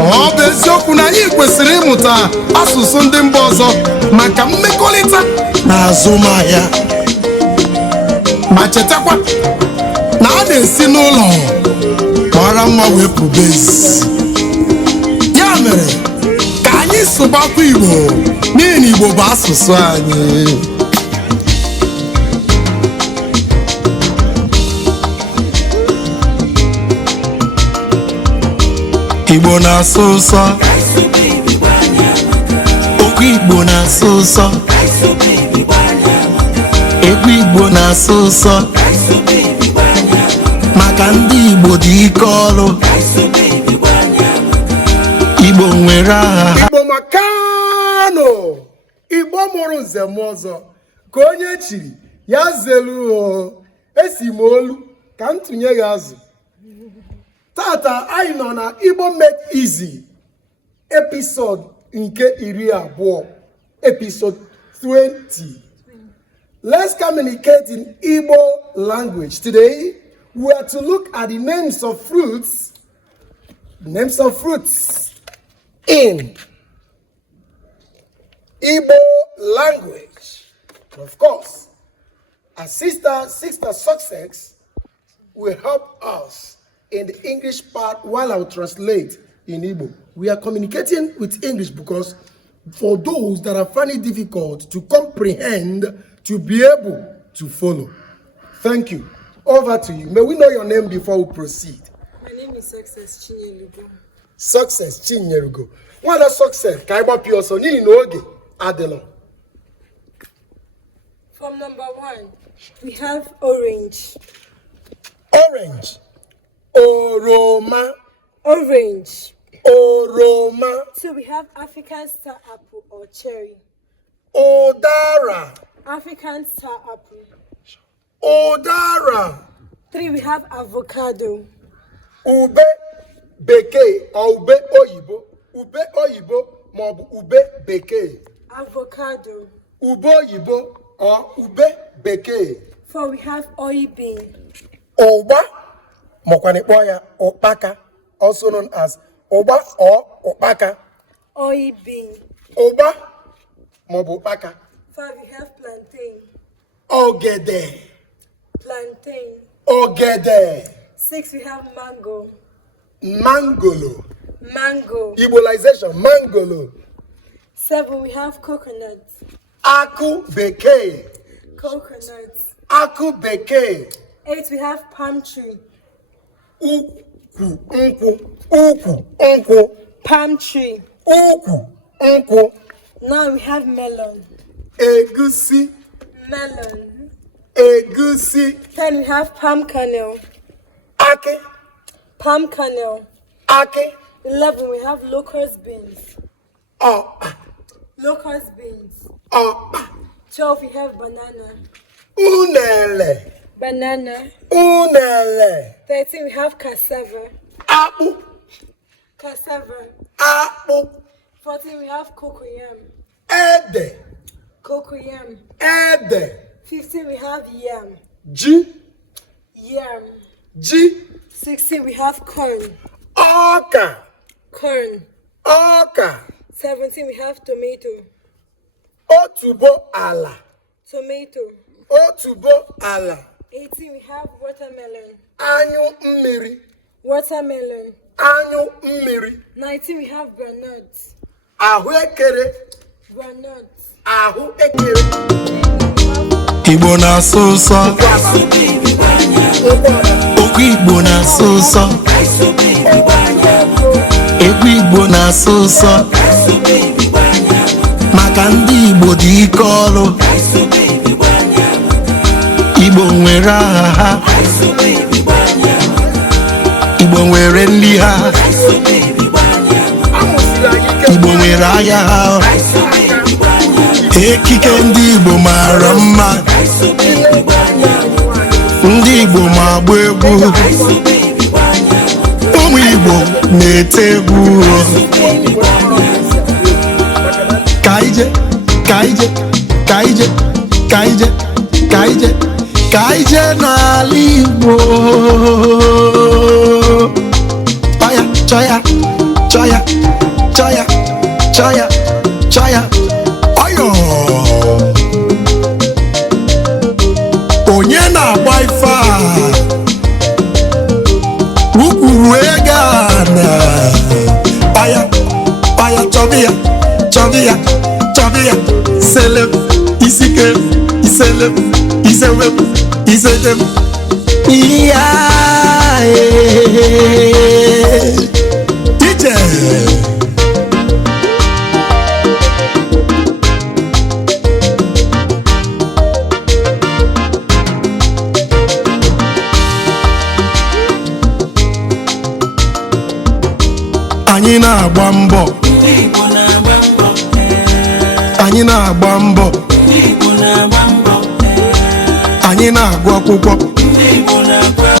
Ọ bụ eziokwu na anyị kwesịrị ịmụta asụsụ ndị mba ọzọ maka mmekọrịta na azụmahịa. Ma chetakwa na a na-esi n'ụlọ mara mma wepụ bezi. Ya mere ka anyị sụbakwa Igbo n'ihi na Igbo bụ asụsụ anyị. Igbo na-asụ ụsọ, okwu Igbo na-asụ ụsọ, egwu Igbo na-asụ ụsọ, maka ndị Igbo dị ike ọrụ. Igbo nwere aha. Igbo makano, Igbo mụrụ nze m ọzọ, ka onye chiri ya zelu esi m olu ka m tụnye gị azụ. Tata anyị nọ na Igbo Made Easy episode nke 20, episode 20. Let's communicate in Igbo language. Today we are to look at the names of fruits in Igbo language. Of course, our sister Success will help us in the English part while I will translate in Igbo. We are communicating with English because for those that are finding it difficult to comprehend, to be able to follow. Thank you. Over to you. May we know your name before we proceed? My name is Success Chinyelugo. Success Chinyelugo. What is success? Kaiba Pioso ni noge adelo. From number 1, we have orange. Orange. Oroma. Orange. Oroma. So we have African star apple or cherry. Odara. African star apple. Odara. 3, we have avocado. Ube beke or ube oyibo. Ube oyibo mob ube beke. Avocado. Ube oyibo or ube beke. 4, we have oil bean. Oba mokwanikpoya opaka, also known as oba or opaka. Oil bean. Oba mob opaka. 5, we have plantain. Ogede. Plantain. Ogede. 6, we have mango. Mangolo. Mango. Igbolization. Mangolo. 7, we have coconut. Aku beke. Coconut. Aku beke. 8, we have palm tree. Uku unku. Palm tree. Unku. 9, we have melon. Egusi. Melon. Egusi. 10, we have palm kernel. Ake. Palm kernel. Ake. 11, we have locust beans. Oh. Locust beans. Oh. 12, we have banana. Unele. Banana. Unele. 13, we have cassava. Apu. Cassava. Apu. 14, we have cocoyam. Ede. Cocoyam. Ede. 15, we have yam. Ji. Yam. Ji. 16, we have corn. Oka. Corn. Oka. 17, we have tomato. Otubo ala. Tomato. Otubo ala. 18, we have watermelon. Anyu mmiri. Watermelon. Anyu mmiri. 19, we have granite. Ahụekere. Granite. Ahụekere. Igbo na-asụ ụsọ, okwu Igbo na-asụ ụsọ, egwu Igbo na-asụ ụsọ, maka ndị Igbo dị ike ọrụ. Igbo nwere aha ha, Igbo nwere nri ha, Igbo nwere ahịa ha. Ekike ndị Igbo mara mma, ndị Igbo ma agba egwu, ụmụ Igbo na-ete egwu. Ka ije n'ala Igbo. Chọya chaya, chaya, chaya, chaya. Ayo. Onye na-agba ife a? Ukuru egana. Paya, paya, chovia, chovia, chovia. Seleb, isike, iseleb, iseweb, isedem. Yeah, DJ. Anyị na-agba mbọ, anyị na-agba mbọ, anyị na-agụ akwụkwọ.